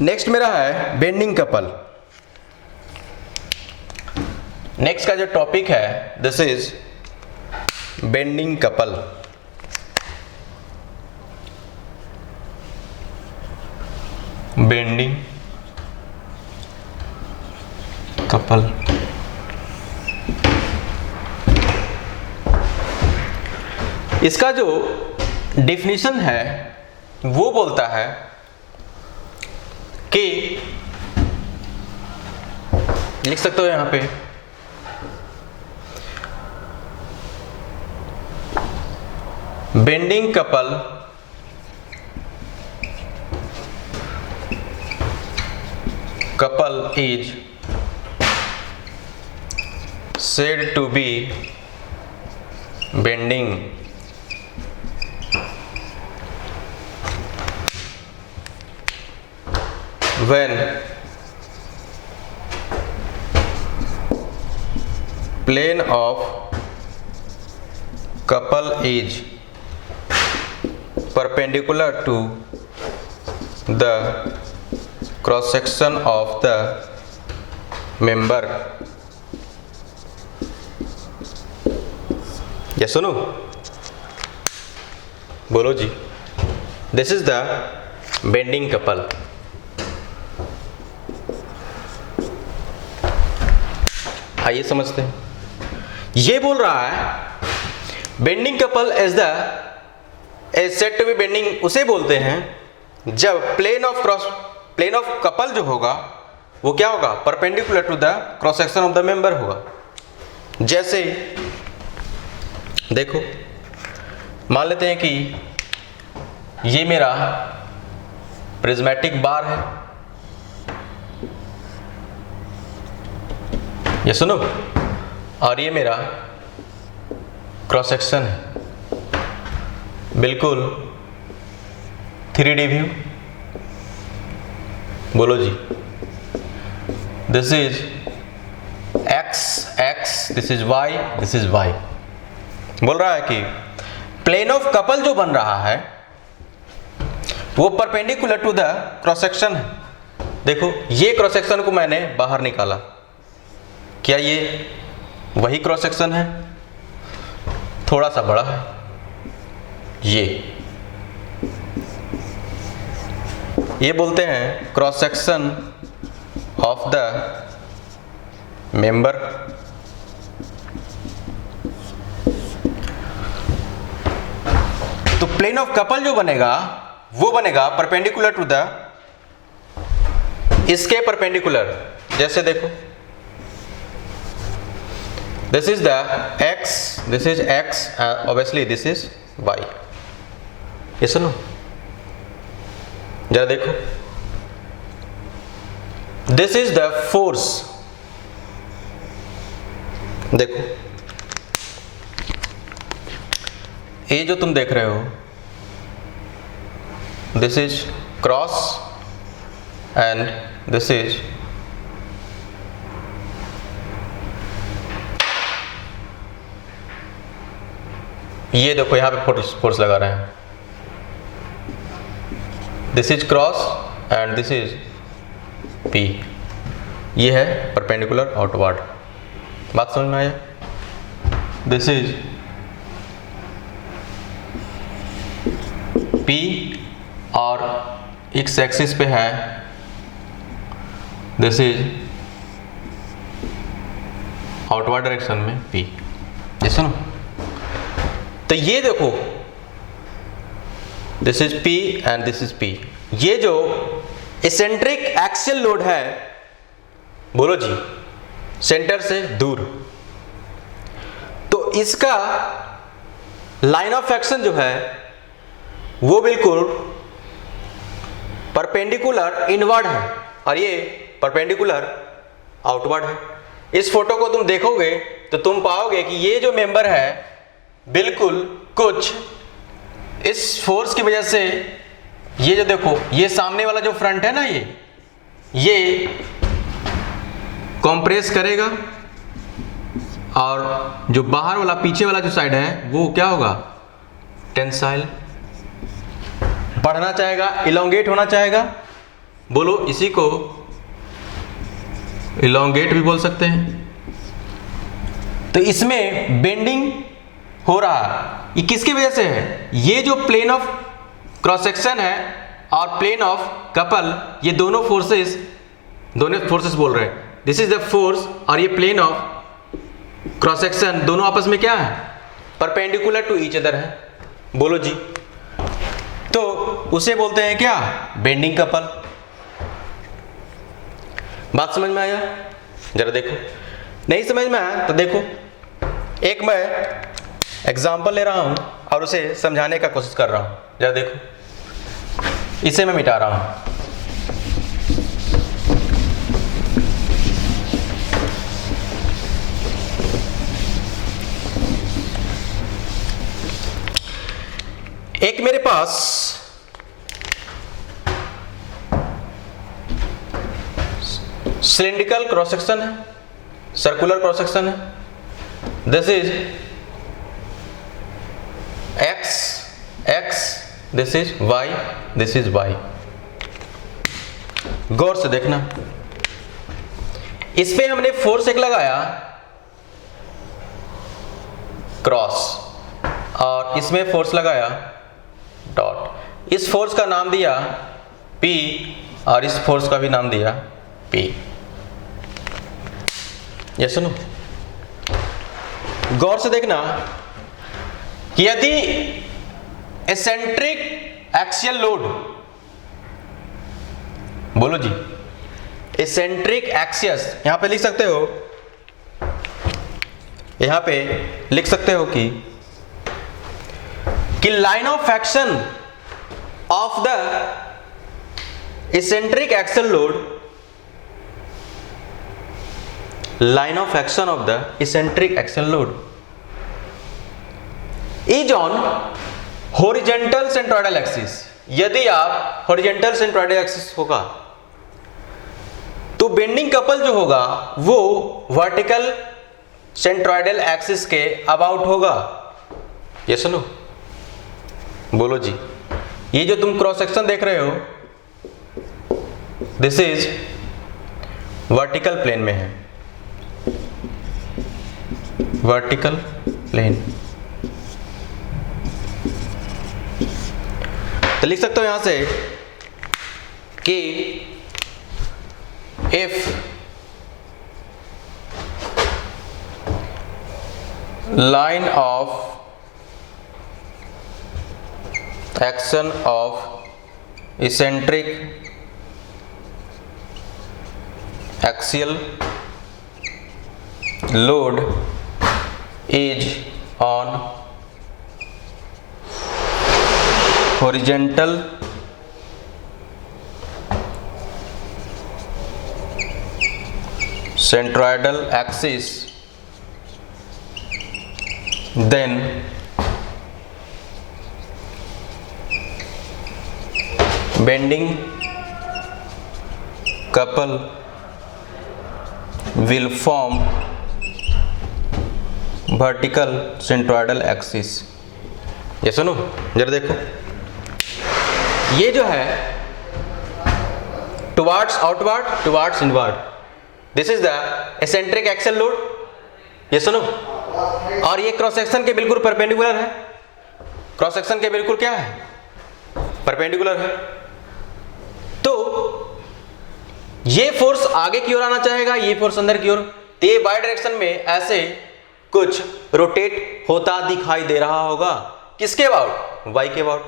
Next मेरा है bending couple. Next का जो टॉपिक है this is bending couple. Bending couple इसका जो डिफिनीशन है वो बोलता है कि लिख सकते हो यहां पे bending couple is said to be bending when plane of couple is perpendicular to the cross section of the member। ये सुनो, बोलो जी। This is the bending couple. आइए समझते हैं। ये बोल रहा है bending couple is said to be bending उसे बोलते हैं जब प्लेन ऑफ कपल जो होगा वो क्या होगा, perpendicular to the cross section of the member होगा। जैसे देखो, मान लेते हैं कि ये मेरा प्रिज्मेटिक बार है, ये सुनो, और ये मेरा क्रॉस सेक्शन है, बिल्कुल 3D व्यू। बोलो जी। This is x x, this is y, this is y। बोल रहा है कि प्लेन ऑफ कपल जो बन रहा है वो perpendicular to the cross section है। देखो, ये क्रॉस सेक्शन को मैंने बाहर निकाला, क्या ये वही क्रॉस सेक्शन है? थोड़ा सा बड़ा है ये बोलते हैं cross section of the member. तो प्लेन ऑफ कपल जो बनेगा वो बनेगा परपेंडिकुलर टू द, इसके परपेंडिकुलर। जैसे देखो, this is the x, this is x, obviously this is y। ये सुनो जरा देखो, दिस इज द फोर्स। देखो, ये जो तुम देख रहे हो this is cross and this is ये देखो, यहां पे फोर्स लगा रहे हैं। This is cross and this is P। ये है परपेंडिकुलर आउटवर्ड। बात समझ में आया? दिस इज P और x एक्सिस पे है दिस इज आउटवर्ड डायरेक्शन में P। ये सुनो, तो ये देखो, this is P and this is P। ये जो इसेंट्रिक एक्सियल लोड है, बोलो जी, सेंटर से दूर, तो इसका लाइन ऑफ एक्शन जो है वो बिल्कुल परपेंडिकुलर इनवर्ड है और ये परपेंडिकुलर आउटवर्ड है। इस फोटो को तुम देखोगे तो तुम पाओगे कि ये जो मेंबर है बिल्कुल कुछ इस फोर्स की वजह से, ये जो देखो, ये सामने वाला जो फ्रंट है ना, ये कंप्रेस करेगा और जो बाहर वाला, पीछे वाला जो साइड है वो क्या होगा, टेंसाइल, बढ़ना चाहेगा, इलोंगेट होना चाहेगा बोलो, इसी को इलोंगेट भी बोल सकते हैं। तो इसमें बेंडिंग हो रहा है, ये किसकी वजह से है? ये जो प्लेन ऑफ क्रॉस सेक्शन है और प्लेन ऑफ कपल, ये दोनों फोर्सेस बोल रहे हैं। दिस इज द फोर्स और ये प्लेन ऑफ क्रॉस सेक्शन दोनों आपस में क्या है? परपेंडिकुलर टू ईच अदर है। बोलो जी। तो उसे बोलते हैं क्या? Bending couple. बात समझ में आया? जरा देखो। नहीं समझ में आया तो देखो, एक मैं एग्जाम्पल ले रहा हूं और उसे समझाने का कोशिश कर रहा हूं। जरा देखो, इसे मैं मिटा रहा हूं। एक मेरे पास सिलिंड्रिकल क्रॉस सेक्शन है, सर्कुलर क्रॉस सेक्शन है। This is x, this is y, this is y। गौर से देखना, इस पे हमने फोर्स एक लगाया क्रॉस और इसमें फोर्स लगाया डॉट। इस फोर्स का नाम दिया P और इस फोर्स का भी नाम दिया P। ये सुनो, गौर से देखना कि यदि एसेंट्रिक एक्सियल लोड, बोलो जी, एसेंट्रिक एक्सियस, यहां पे लिख सकते हो, यहां पे लिख सकते हो कि line of action of the eccentric axial load, line of action of the eccentric axial load is on horizontal centroidal axis. यदि आप हॉरिजॉन्टल सेंट्रोइडल एक्सिस होगा तो बेंडिंग कपल जो होगा वो वर्टिकल सेंट्रोइडल एक्सिस के अबाउट होगा। ये सुनो, बोलो जी, ये जो तुम क्रॉस सेक्शन देख रहे हो, दिस इज वर्टिकल प्लेन में है, वर्टिकल प्लेन। तो लिख सकते हो यहां से कि if line of action of eccentric axial load is on horizontal centroidal axis, then bending couple will form vertical centroidal axis. ये सुनो, जरा देखो, ये जो है towards outward, towards inward, this is the eccentric axial load. ये सुनो, और ये क्रॉस सेक्शन के बिल्कुल परपेंडिकुलर है, क्रॉस सेक्शन के बिल्कुल क्या है? परपेंडिकुलर है। तो ये फोर्स आगे की ओर आना चाहेगा, ये फोर्स अंदर की ओर, तो ये बाई डायरेक्शन में ऐसे कुछ रोटेट होता दिखाई दे रहा होगा। किसके अबाउट? वाई के अबाउट।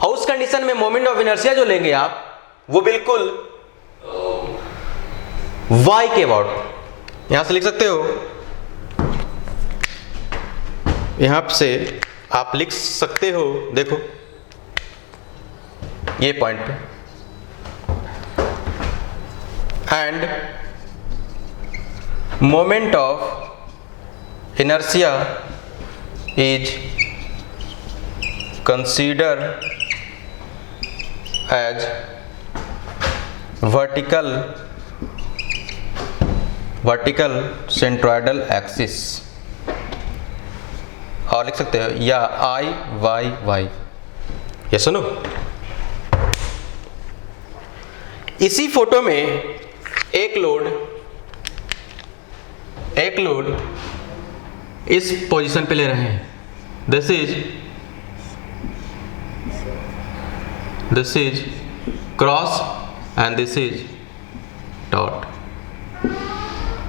और उस कंडीशन में मोमेंट ऑफ इनर्शिया जो लेंगे आप, वो बिल्कुल वाई के अबाउट। यहां से लिख सकते हो, यहां से आप लिख सकते हो, देखो ये पॉइंट पे, end moment of inertia is considered as vertical centroidal axis, और लिख सकते हो या I Y Y। ये सुनो, इसी फोटो में एक लोड इस पोजीशन पे ले रहे हैं, this is cross and this is dot.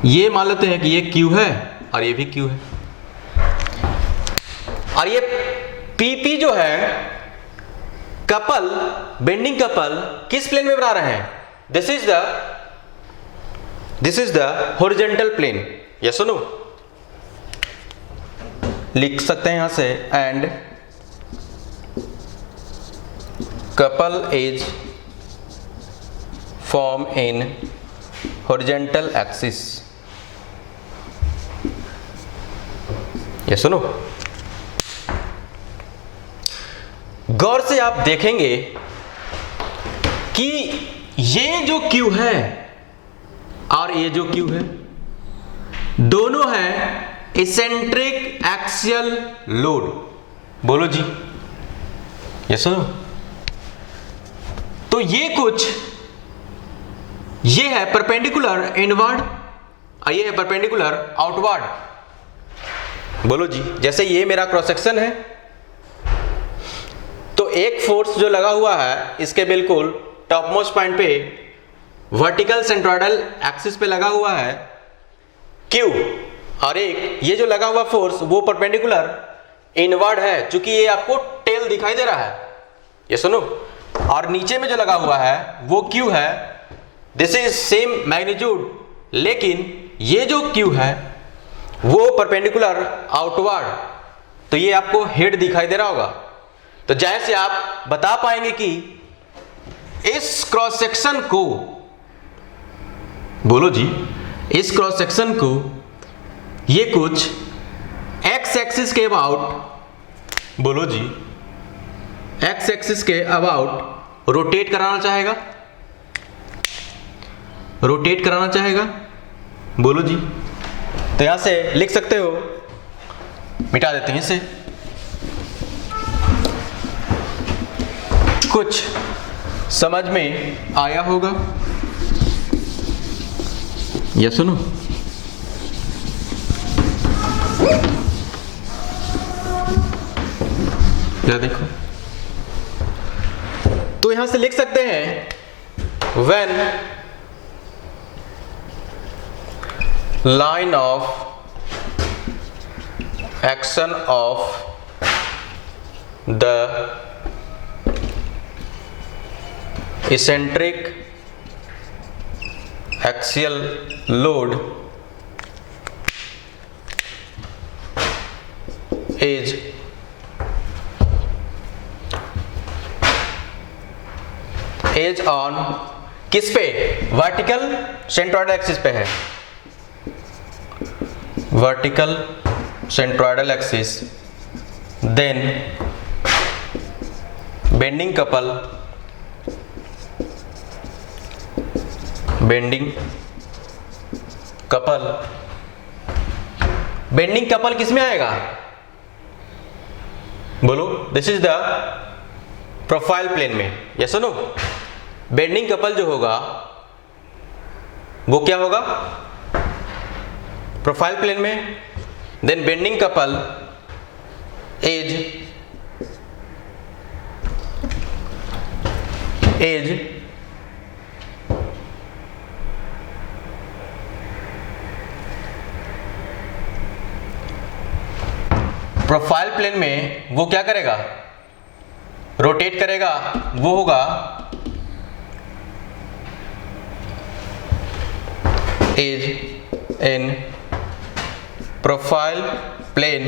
ये मान लेते हैं कि ये Q है और ये भी Q है, और ये PP जो है कपल, बेंडिंग कपल किस प्लेन में बना रहे हैं? This is the horizontal plane. Yes और नो? लिख सकते हैं यहां से, and couple is form in horizontal axis. Yes और नो? गौर से आप देखेंगे कि ये जो Q है और ये जो Q है, दोनों हैं इसेंट्रिक एक्सियल लोड। बोलो जी, यस नो? तो ये है परपेंडिकुलर इनवर्ड और ये है परपेंडिकुलर आउटवर्ड। बोलो जी, जैसे ये मेरा क्रॉस सेक्शन है, तो एक फोर्स जो लगा हुआ है इसके बिल्कुल टॉप मोस्ट पॉइंट पे वर्टिकल सेंट्रोइडल एक्सिस पे लगा हुआ है Q, और एक ये जो लगा हुआ फोर्स वो परपेंडिकुलर इनवर्ड है, चूंकि ये आपको टेल दिखाई दे रहा है। ये सुनो, और नीचे में जो लगा हुआ है वो Q है, दिस इज सेम मैग्नीट्यूड, लेकिन ये जो Q है वो परपेंडिकुलर आउटवर्ड, तो ये आपको हेड दिखाई दे रहा होगा। तो जाहिर से आप बता पाएंगे कि इस क्रॉस सेक्शन को, बोलो जी, इस क्रॉस सेक्शन को ये कुछ एक्स एक्सिस के अबाउट, बोलो जी, एक्स एक्सिस के अबाउट रोटेट कराना चाहेगा। बोलो जी, तो यहां से लिख सकते हो, मिटा देते हैं इसे। कुछ समझ में आया होगा? या सुनो, क्या देखो, तो यहां से लिख सकते हैं when line of action of the eccentric axial load is on किस पे? वर्टिकल सेंट्रोइडल एक्सिस पे है, vertical centroidal axis, then bending couple किस में आएगा? बोलो, this is the profile plane में। यस और नो? बेंडिंग कपल जो होगा वो क्या होगा? प्रोफाइल प्लेन में। Then bending couple is profile plane में वो क्या करेगा? रोटेट करेगा, वो होगा is in profile plane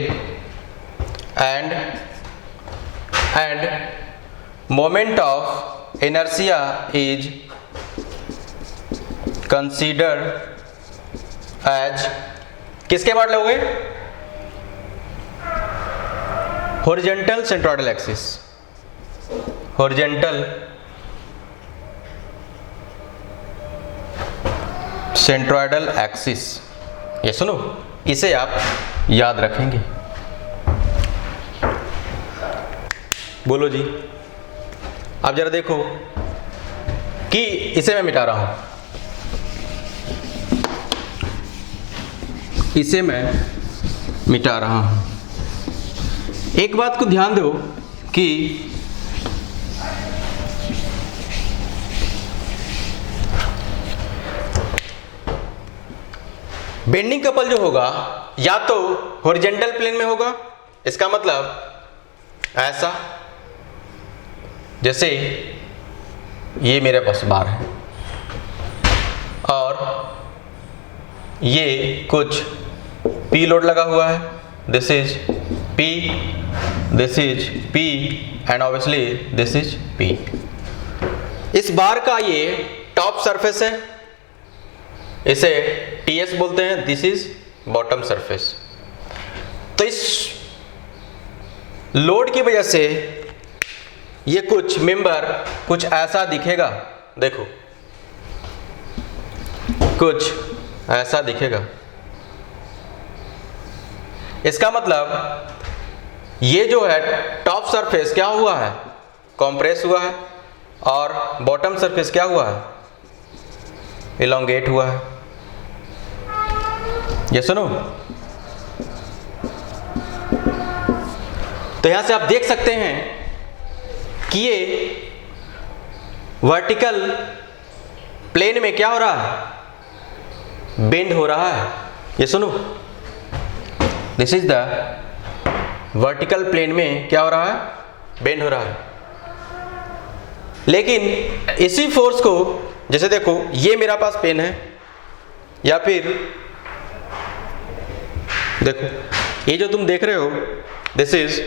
and moment of inertia is considered as किसके पार्ट लोगे? Horizontal centroidal axis, horizontal centroidal axis. ये सुनो, इसे आप याद रखेंगे। बोलो जी, अब जरा देखो, कि इसे मैं मिटा रहा हूं, इसे मैं मिटा रहा हूं। एक बात को ध्यान दो कि बेंडिंग कपल जो होगा या तो हॉरिजॉन्टल प्लेन में होगा, इसका मतलब ऐसा, जैसे ये मेरे पास बार है और ये कुछ P लोड लगा हुआ है, this is P, this is P and obviously this is P। इस बार का ये टॉप सरफेस है, इसे TS बोलते हैं, दिस इज बॉटम सरफेस। तो इस लोड की वजह से ये कुछ मेंबर कुछ ऐसा दिखेगा, देखो कुछ ऐसा दिखेगा। इसका मतलब ये जो है टॉप सरफेस क्या हुआ है, कॉम्प्रेस हुआ है, और बॉटम सरफेस क्या हुआ है, इलोंगेट हुआ है। ये सुनो, तो यहां से आप देख सकते हैं कि ये वर्टिकल प्लेन में क्या हो रहा है, बेंड हो रहा है। ये सुनो, this is the vertical plane में क्या हो रहा है, बेंड हो रहा है। लेकिन इसी फोर्स को, जैसे देखो ये मेरा पास पेन है, या फिर देखो ये जो तुम देख रहे हो दिस इज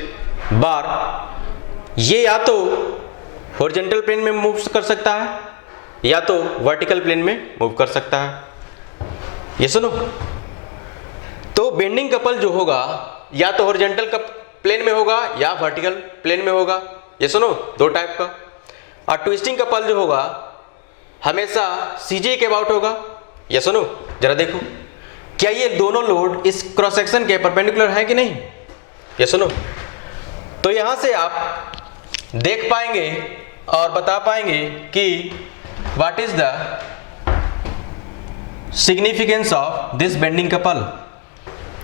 बार, ये या तो हॉरिजॉन्टल प्लेन में मूव कर सकता है या तो वर्टिकल प्लेन में मूव कर सकता है। ये सुनो, तो बेंडिंग कपल जो होगा या तो हॉरिजॉन्टल प्लेन में होगा या वर्टिकल प्लेन में होगा। ये सुनो, दो टाइप का। और ट्विस्टिंग कपल जो होगा हमेशा CG के अबाउट होगा। ये सुनो जरा देखो, क्या ये दोनों लोड इस क्रॉस सेक्शन के परपेंडिकुलर है कि नहीं। ये सुनो, तो यहां से आप देख पाएंगे और बता पाएंगे कि what is the significance of this bending couple.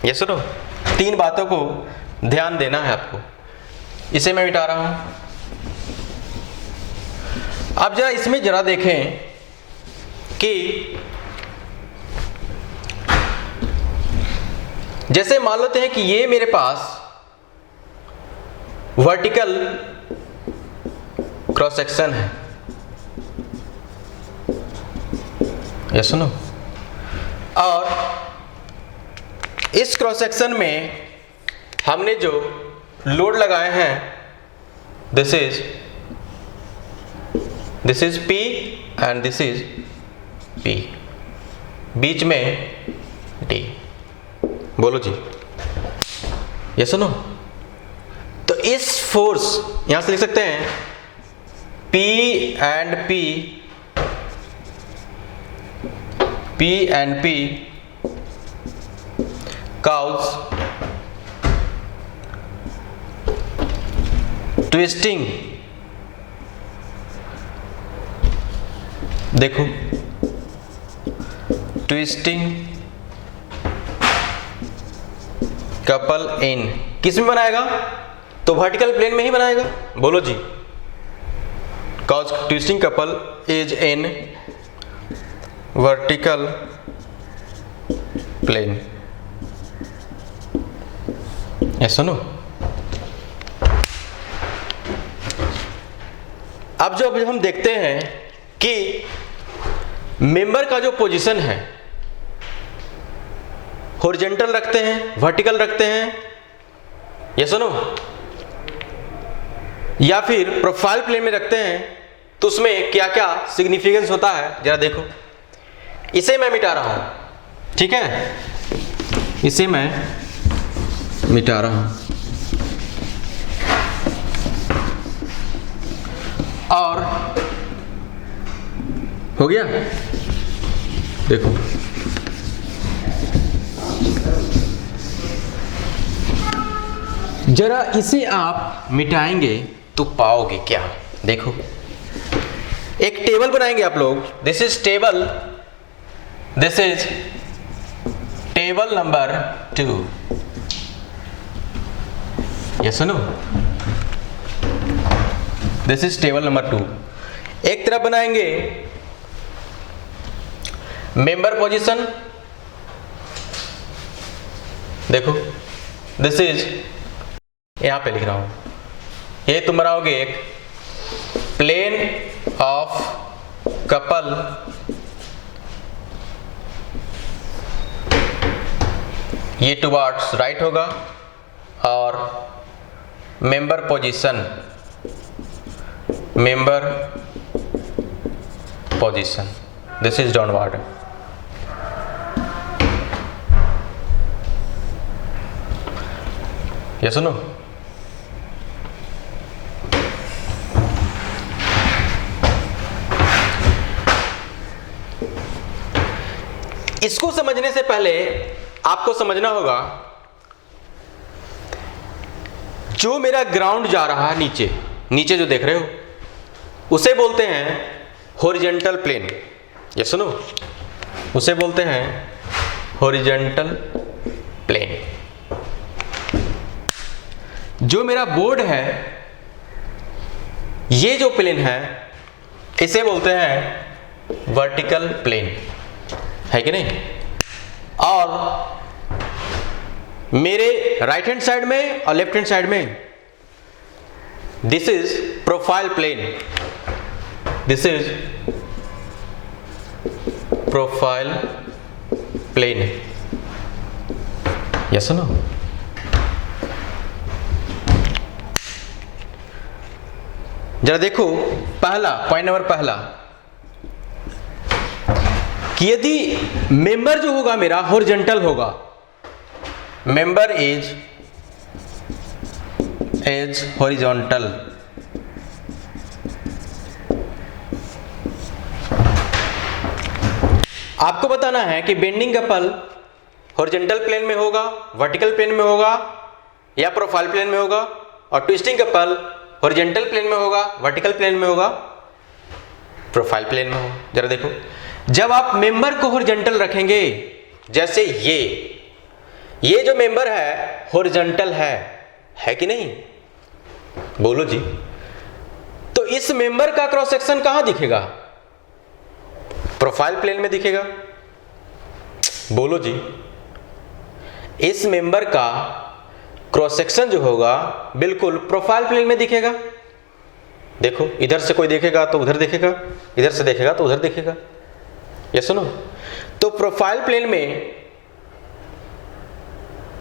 ये सुनो, तीन बातों को ध्यान देना है आपको। इसे मैं मिटा रहा हूं। अब जरा इसमें जरा देखें कि जैसे मान लेते हैं कि ये मेरे पास वर्टिकल क्रॉस सेक्शन है। ये सुनो, और इस क्रॉस सेक्शन में हमने जो लोड लगाए हैं this is P and this is P, बीच में D। बोलो जी। ये सुनो, तो इस फोर्स यहां से लिख सकते हैं P and P cause twisting। देखो, ट्विस्टिंग कपल इन किस में बनाएगा, तो वर्टिकल प्लेन में ही बनाएगा। बोलो जी, cause twisting couple is in vertical plane। ये सुनो, अब जब हम देखते हैं कि मेंबर का जो पोजीशन है हॉरिजॉन्टल रखते हैं, वर्टिकल रखते हैं, ये सुनो, या फिर प्रोफाइल प्लेन में रखते हैं, तो उसमें क्या क्या सिग्निफिकेंस होता है जरा देखो। इसे मैं मिटा रहा हूं, ठीक है, इसे मैं मिटा रहा हूं। और हो गया, देखो जरा इसे आप मिटाएंगे तो पाओगे क्या, देखो एक टेबल बनाएंगे आप लोग, दिस इज टेबल नंबर 2। ये सुनो, दिस इज टेबल नंबर 2। एक तरफ बनाएंगे मेंबर पोजीशन, देखो दिस इज, यहां पे लिख रहा हूं, ये तुम बनाओगे एक प्लेन ऑफ कपल ये टुवर्ड्स राइट होगा, और member position this is downward. ये सुनो, इसको समझने से पहले आपको समझना होगा जो मेरा ग्राउंड जा रहा है नीचे, नीचे जो देख रहे हो उसे बोलते हैं हॉरिजॉन्टल प्लेन। ये सुनो, उसे बोलते हैं हॉरिजॉन्टल प्लेन। जो मेरा बोर्ड है, ये जो प्लेन है इसे बोलते हैं वर्टिकल प्लेन, है कि नहीं। और मेरे राइट हैंड साइड में और लेफ्ट हैंड साइड में this is profile plane, this is profile plane. Yes no, जरा देखो पहला पॉइंट नंबर पहला कि यदि मेंबर जो होगा मेरा हॉरिजॉन्टल होगा, मेंबर इज हॉरिजॉन्टल, आपको बताना है कि बेंडिंग कपल हॉरिजॉन्टल प्लेन में होगा, वर्टिकल प्लेन में होगा या प्रोफाइल प्लेन में होगा, और ट्विस्टिंग कपल हॉरिजॉन्टल प्लेन में होगा, वर्टिकल प्लेन में होगा, प्रोफाइल प्लेन में होगा। जरा देखो, जब आप मेंबर को हॉरिजॉन्टल रखेंगे, जैसे ये जो मेंबर है हॉरिजॉन्टल है कि नहीं, बोलो जी। तो इस मेंबर का क्रॉस सेक्शन कहां दिखेगा? प्रोफाइल प्लेन में दिखेगा, बोलो जी। इस मेंबर का क्रॉस सेक्शन जो होगा बिल्कुल प्रोफाइल प्लेन में दिखेगा। देखो, इधर से कोई देखेगा तो उधर देखेगा, इधर से देखेगा तो उधर देखेगा। ये सुनो, तो प्रोफाइल प्लेन में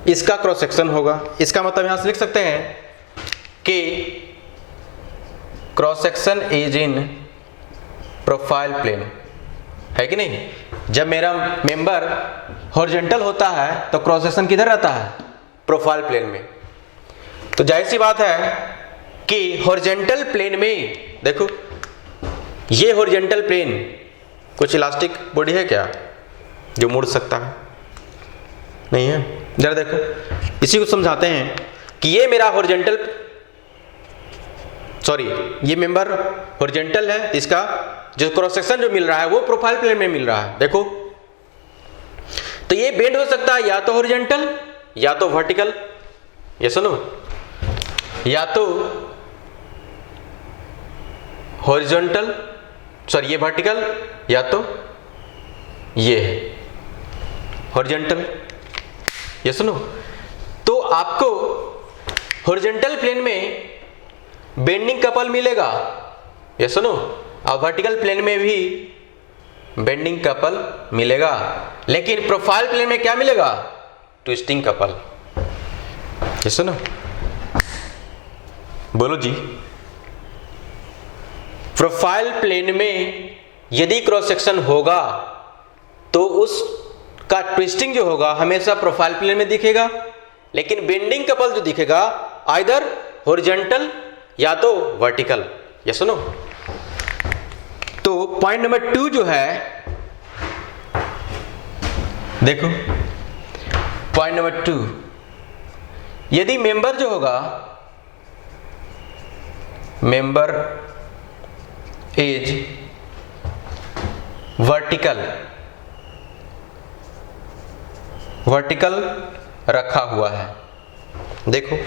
इसका क्रॉस सेक्शन होगा। इसका मतलब यहां से लिख सकते हैं कि cross section is in profile plane, है कि नहीं। जब मेरा मेंबर हॉरिजॉन्टल होता है तो क्रॉस सेक्शन किधर रहता है? प्रोफाइल प्लेन में। तो जाहिर सी बात है कि हॉरिजॉन्टल प्लेन में देखो, ये हॉरिजॉन्टल प्लेन कुछ इलास्टिक बॉडी है क्या जो मुड़ सकता है? नहीं है। जरा देखो, इसी को समझाते हैं कि ये मेरा हॉरिजॉन्टल, सॉरी, ये मेंबर हॉरिजॉन्टल है, इसका जो क्रॉस सेक्शन जो मिल रहा है वो प्रोफाइल प्लेन में मिल रहा है। देखो, तो ये बेंड हो सकता है या तो हॉरिजॉन्टल या तो वर्टिकल। ये सुनो, या तो हॉरिजॉन्टल, सॉरी ये वर्टिकल, या तो ये है हॉरिजॉन्टल। ये सुनो, तो आपको हॉरिजॉन्टल प्लेन में बेंडिंग कपल मिलेगा, ये सुनो, और वर्टिकल प्लेन में भी बेंडिंग कपल मिलेगा, लेकिन प्रोफाइल प्लेन में क्या मिलेगा? Twisting couple. ये सुनो, बोलो जी। प्रोफाइल प्लेन में यदि क्रॉस सेक्शन होगा तो उसका ट्विस्टिंग जो होगा हमेशा प्रोफाइल प्लेन में दिखेगा, लेकिन बेंडिंग कपल जो दिखेगा आइदर हॉरिजॉन्टल या तो वर्टिकल। ये सुनो, तो पॉइंट नंबर 2 जो है, देखो पॉइंट नंबर 2, यदि मेंबर जो होगा, मेंबर इज वर्टिकल रखा हुआ है। देखो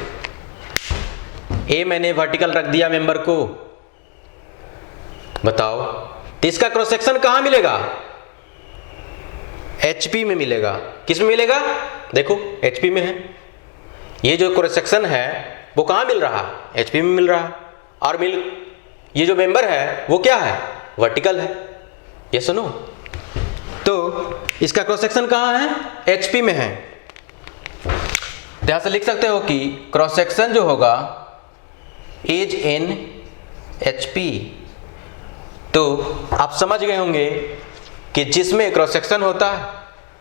ए मैंने वर्टिकल रख दिया मेंबर को, बताओ तो इसका क्रॉस सेक्शन कहां मिलेगा? HP में मिलेगा। किस में मिलेगा? देखो HP में है। ये जो क्रॉस सेक्शन है वो कहां मिल रहा? HP में मिल रहा। और ये जो मेंबर है वो क्या है? वर्टिकल है। ये सुनो, तो इसका क्रॉस सेक्शन कहां है? HP में है। तो यहां से लिख सकते हो कि क्रॉस सेक्शन जो होगा इज इन HP। तो आप समझ गए होंगे कि जिसमें क्रॉस सेक्शन होता है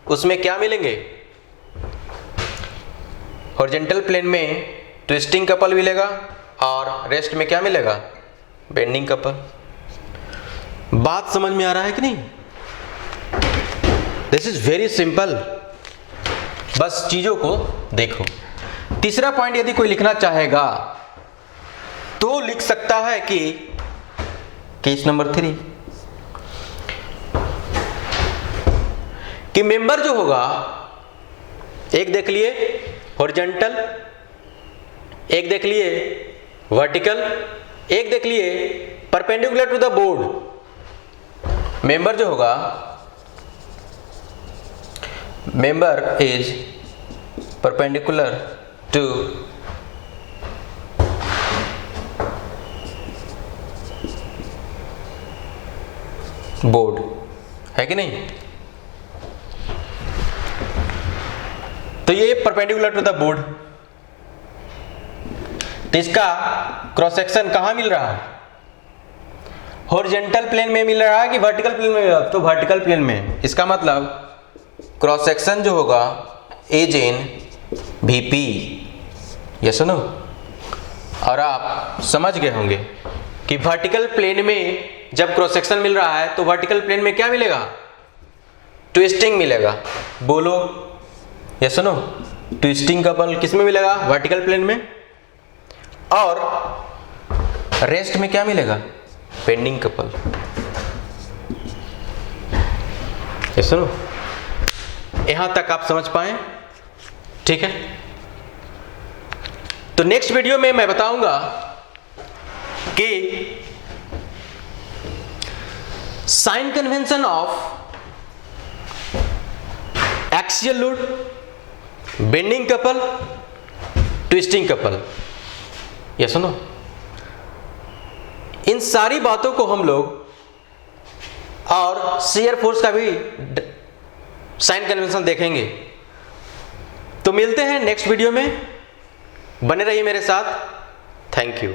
उसमें क्या मिलेंगे? हॉरिजॉन्टल प्लेन में ट्विस्टिंग कपल मिलेगा और रेस्ट में क्या मिलेगा? Bending couple. बात समझ में आ रहा है कि नहीं? दिस इज वेरी सिंपल, बस चीजों को देखो। तीसरा पॉइंट यदि कोई लिखना चाहेगा तो लिख सकता है कि केस नंबर 3 कि मेंबर जो होगा, एक देख लिए हॉरिजॉन्टल, एक देख लिए वर्टिकल, एक देख लिए perpendicular to the board. Member जो होगा, member is perpendicular to board, है कि नहीं? तो ये परपेंडिकुलर टू द बोर्ड, तो इसका क्रॉस सेक्शन कहां मिल रहा है? हॉरिजॉन्टल प्लेन में मिल रहा है कि वर्टिकल प्लेन में? तो वर्टिकल प्लेन में। इसका मतलब क्रॉस सेक्शन जो होगा इज इन VP। ये सुनो, और आप समझ गए होंगे कि वर्टिकल प्लेन में जब क्रॉस सेक्शन मिल रहा है तो वर्टिकल प्लेन में क्या मिलेगा? ट्विस्टिंग मिलेगा। बोलो, ये सुनो, ट्विस्टिंग कपल किस में मिलेगा? वर्टिकल प्लेन में। और रेस्ट में क्या मिलेगा? Bending couple. ये सुनो, यहां तक आप समझ पाए? ठीक है, तो नेक्स्ट वीडियो में मैं बताऊंगा कि sign convention of axial load, bending couple, twisting couple. ये सुनो, इन सारी बातों को हम लोग और शियर फोर्स का भी साइन कन्वेंशन देखेंगे। तो मिलते हैं नेक्स्ट वीडियो में, बने रहिए मेरे साथ। Thank you.